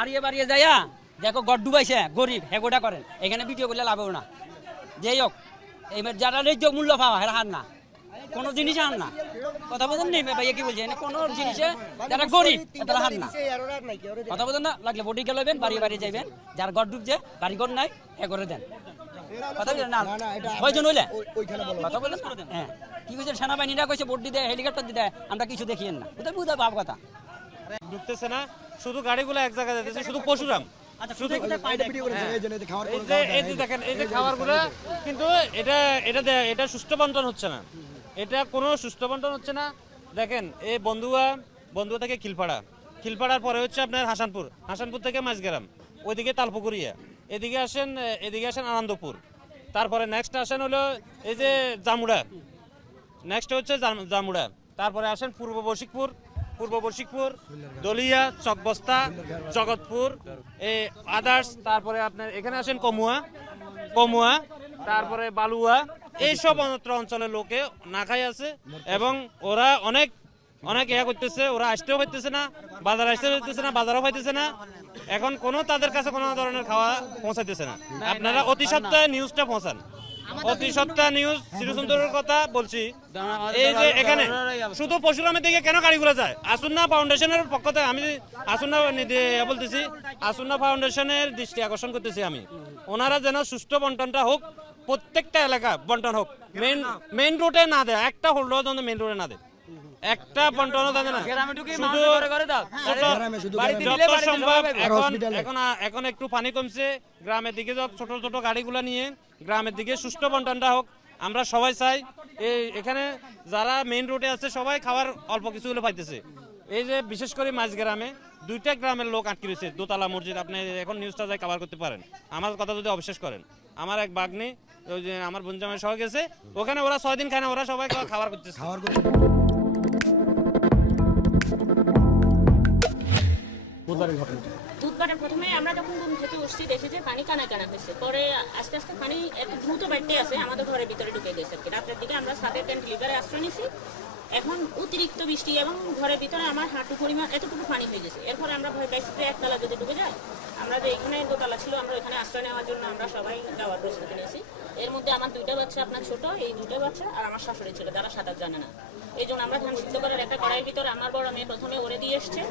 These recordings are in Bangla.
বাড়িয়ে বাড়িয়ে যাইয়া দেখো গড ডুবাইছে গরিব হেগোটা করেন এখানে ভিডিও করলে লাভ হবে না। যেই হোক এইবার যারা ন্যায্য মূল্য পাওয়া হেরা হার না, কোনো জিনিস হার না। কথা বলেন নি ভাইয়া কি বলছে, কোনো জিনিসে যারা গরিব তারা হার না। কথা বলেন না, লাগলে বডি গেলেবেন বাড়িয়ে বাড়িয়ে যাইবেন, যার গড ডুবছে বাড়ি ঘর নাই হে করে দেন। কথা বলেন না কয়জন হইলে কথা বলেন। হ্যাঁ কি কইছে সেনাবাহিনীরা কইছে ভোট দিতে হেলিকপ্টার দিতে, আমরা কিছু দেখিয়েন না বুঝতে বুঝতে ভাব কথা ঢুকতেছে না, শুধু গাড়িগুলো এক জায়গায় যাচ্ছে, শুধু পশুরাম। কিন্তু এটা সুষ্ঠু বন্টন হচ্ছে না, এটা কোনো সুষ্ঠু বন্টন হচ্ছে না। দেখেন এই বন্ধুয়া থেকে খিলপাড়ার পরে হচ্ছে আপনার হাসানপুর থেকে মাঝগ্রাম, ওইদিকে তালপুকুরিয়া, এদিকে আসেন আনন্দপুর, তারপরে নেক্সট আসেন হলো এই যে জামুড়া, নেক্সট হচ্ছে জামুড়া, তারপরে আসেন পূর্ব বশিকপুর, দলিয়া, চকবস্তা, জগৎপুর, এই আদার্স, তারপরে আপনার এখানে আসেন কমুয়া, তারপরে বালুয়া, এইসব অঞ্চলের লোকে না খাই আছে এবং ওরা অনেক ইয়া করতেছে, ওরা আসতেও পাইতেছে না, বাজারও পাইতেছে না। এখন তাদের কাছে কোনো ধরনের খাওয়া পৌঁছাইতেছে না। আপনারা অতি সপ্তাহে নিউজটা পৌঁছান, অতি সপ্তাহ নিউজ শ্রীসুন্দরের কথা বলছি। এই যে এখানে শুধু পশুরামের দিকে কেন গাড়িগুলো যায়, আসুন্না ফাউন্ডেশনের পক্ষ থেকে আমি আসুন্না ফাউন্ডেশনের দৃষ্টি আকর্ষণ করতেছি আমি, ওনারা যেন সুষ্ঠু বন্টনটা হোক, প্রত্যেকটা এলাকা বন্টন হোক, মেইন রোডে না দেয়, একটা হোল্ডও যেন মেইন রোডে না দেয়, একটা বন্টনও দেয় না, যত সম্ভব। এখন একটু পানি কমছে, গ্রামের দিকে ছোট ছোট গাড়িগুলো নিয়ে গ্রামের দিকে সুষ্ঠু বন্টনটা হোক, আমরা সবাই চাই। এখানে যারা মেইন রোডে আছে সবাই খাবার অল্প কিছু হলে পাইতেছে। এই যে বিশেষ করে মাঝগ্রামে 2টা গ্রামের লোক আটকে রয়েছে, দোতলা মসজিদ, আপনি এখন নিউজটা যাই কভার করতে পারেন। আমার কথা যদি অবিশ্বাস করেন, আমার এক বাগ্নি ওই যে আমার বোনজামাই সহ গেছে, ওখানে ওরা 6 দিন খায় না, ওরা সবাই খাবার করতেছে। বুধবারের প্রথমে আমরা যখন ঘুম থেকে উঠছি দেখি যে পানি কানা হয়েছে, পরে আস্তে আস্তে পানি এত দ্রুত বাড়তে আছে আমাদের ঘরের ভিতরে ঢুকে গেছে। রাতের দিকে আমরা সাথে ডেলিভারি আশ্রয় নিয়েছি, এখন অতিরিক্ত বৃষ্টি এবং ঘরের ভিতরে আমার হাঁটু পরিমাণ এতটুকু পানি হয়ে গেছে। এরপর আমরা ভয় পাইছি যে একতলা যদি ডুবে যায়, আমরা যে এখানে দোতলা ছিল আমরা এখানে আশ্রয় নেওয়ার জন্য আমরা সবাই যাওয়ার প্রস্তুতি নিয়েছি। এর মধ্যে আমার 2টা বাচ্চা, আপনার ছোট এই 2টা বাচ্চা আর আমার শাশুড়ি ছিল যারা সাঁতার জানে না। এই জন্য আমরা ধান সিদ্ধ করার একটা কড়াইয়ের ভিতরে আমার বড় মেয়ে প্রথমে ওরে দিয়ে এসছে,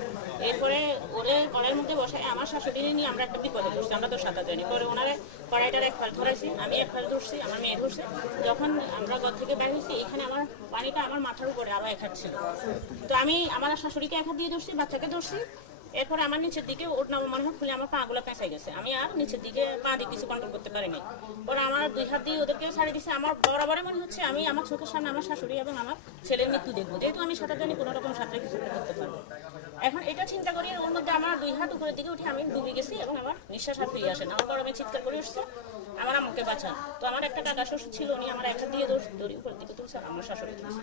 এরপরে ওরে কড়াইয়ের মধ্যে বসায় আমার শাশুড়ি নিয়ে আমরা একটা বিপদে ধরছি, আমরা তো সাঁতার জানি। পরে ওনারা কড়াইটার এক ফাল ধরাইছি, আমি এক ফাল ধরছি, আমার মেয়ে ধরছে। যখন আমরা ঘর থেকে বের হয়েছি এখানে আমার পানিটা আমার মাথার উপরে আরো এক হাত ছিল, তো আমি আমার শাশুড়িকে এক হাত দিয়ে ধরছি, বাচ্চাকে ধরছি। এরপরে আমার নিচের দিকে ওর নাম মনে হয় খুলে আমার পাগুলো পেঁচাই গেছে, আমি আর নিচের দিকে পা দিয়ে কিছু কন্ট্রোল করতে পারিনি। পরে আমার 2 হাত দিয়ে ওদেরকে ছাড়িয়ে দিচ্ছে। আমার বরাবরে মনে হচ্ছে আমি আমার চোখের সামনে আমার শাশুড়ি এবং আমার ছেলের মৃত্যু দেখবো, যেহেতু আমি সাঁতার জানি কোনো রকম সাঁতারে কিছু করতে পারবো। এখন এটা চিন্তা করি ওর মধ্যে আমার 2 হাত উপরের দিকে উঠে আমি ডুবে গেছি এবং আমার নিঃশ্বাস আর ফিরে আসে না। আমার বড় মেয়ে চিৎকার করে উঠছে আমার আম্মুকে বাঁচা। তো আমার একটা কাকা শ্বশুর ছিল, উনি আমার এক হাত দিয়ে দড়ি উপরের দিকে তুলছে, আমার শাশুড়ি তুলছে।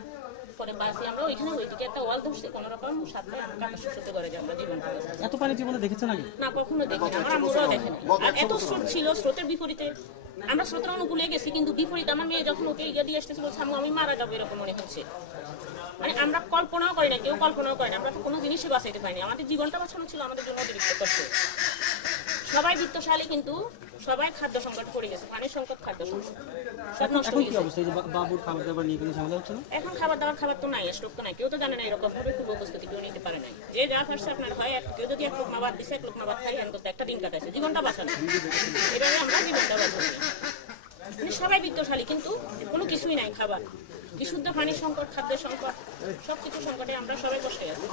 পরে বাসি আমরা ওইখানে ওইদিকে একটা ওয়াল ধরছি, কোনো রকম সাথে আমার কাকা শ্বশুরতে করে যে আমরা জীবন এত পানি জীবনে দেখেছেন নাকি? না, কখনো দেখিনি, আমার আম্মুরাও দেখেনি। আর এত স্রোত ছিল, স্রোতের বিপরীতে আমরা স্রোতের অনুকূলে গেছি, কিন্তু বিপরীত আমার মেয়ে যখন ওকে ইয়ে দিয়ে আসতেছিল বলছে আমি মারা যাবো এরকম মনে হচ্ছে। মানে আমরা কল্পনাও করি না, কেউ কল্পনাও করে না, আমরা তো কোনো জিনিসই বাঁচাইতে পারিনি। আমাদের জীবনটা বাঁচানো ছিল আমাদের জন্য অতিরিক্ত কষ্ট। সবাই বিত্তশালী কিন্তু সবাই খাদ্য সংকট পড়ে গেছে, পানির সংকট, খাদ্য সংকট সব নষ্ট হয়ে গেছে। বাবুর খাবার দাবার নিয়ে কোনো ঝামেলা হচ্ছে না? এখন খাবার তো নাই, স্টক তো নাই, কেউ তো জানে না এরকম ভাবে পূর্ব প্রস্তুতি কেউ নিতে পারে নাই। যে যা পারছে আপনার হয়, কেউ যদি 1 লোকমা ভাত দিচ্ছে 1 লোকমা ভাত খাই, অন্তত একটা দিন কাটাইছে, জীবনটা বাঁচানো। এভাবে আমরা জীবনটা বাঁচানো। মানে সবাই বিত্তশালী কিন্তু কোনো কিছুই নাই, খাবার, বিশুদ্ধ পানির সংকট, খাদ্যের সংকট, সবকিছু সংকটে আমরা সবাই বসে গেছি।